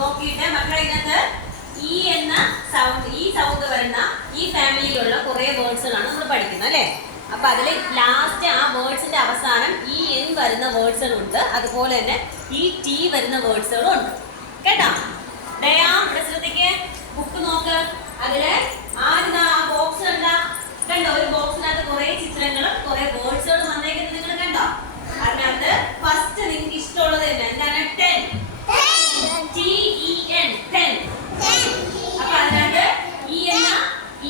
നോക്കിയിട്ട് മക്കളെ ഇതിനകത്ത് ഈ എന്ന സൗണ്ട്, ഈ സൗണ്ട് വരുന്ന ഈ ഫാമിലിയിലുള്ള കുറെ വേർഡ്സുകളാണ് നമ്മൾ പഠിക്കുന്നത് അല്ലേ. അപ്പൊ അതിൽ ലാസ്റ്റ് ആ വേർഡ്സിന്റെ അവസാനം ഈ എൻ വരുന്ന വേർഡ്സുകളുണ്ട്, അതുപോലെ തന്നെ ഈ ടി വരുന്ന വേർഡ്സുകളും ഉണ്ട് കേട്ടോ. ദയാം ശ്രദ്ധിക്ക്, ബുക്ക് നോക്ക്. അതില് ആദ്യം ആ ബോക്സ് കണ്ടോ, ഒരു ബോക്സിനകത്ത് കുറെ ചിത്രങ്ങളും കുറെ വേർഡ്സുകളും വന്നേക്കുന്നത് നിങ്ങൾ കണ്ടോ. അതിനകത്ത് ഫസ്റ്റ് നിങ്ങൾക്ക് ഇഷ്ടമുള്ളത് തന്നെ എന്താണ്? 10. TEN 10. അപ്പൊ അതിനകത്ത് ഈ എന്ന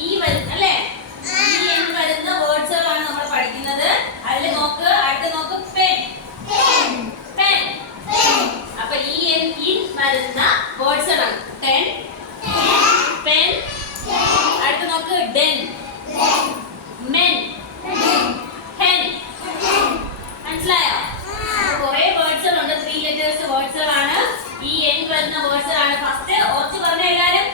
ഈ വരുന്ന അല്ലേ, ഈ എൻ വരുന്ന വേർഡ്സുകളാണ് നമ്മൾ പഠിക്കുന്നത്. അതിൽ നോക്ക്, അടുത്ത് നോക്ക്, പെൻ. പെൻ. അപ്പൊ ഈ എൻ ഇൻ വരുന്ന വേർഡ്സുകളാണ് 10, പെൻ. അടുത്ത് നോക്ക്, ഡെൻ, മെൻ, ഹെൻ. മനസ്സിലായോ? കുറെ വേർഡ്സുകളുണ്ട്, 3 ലെറ്റേഴ്സ് വേർഡ്സുകളാണ്. ഈ എൻ വരുന്ന വേർഡ്സുകളാണ്. ഫസ്റ്റ് ഓർത്ത് പറഞ്ഞ എല്ലാവരും